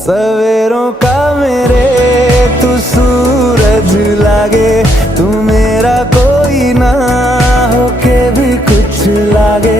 सवेरों का मेरे तू सूरज लागे, तू मेरा कोई ना होके भी कुछ लागे।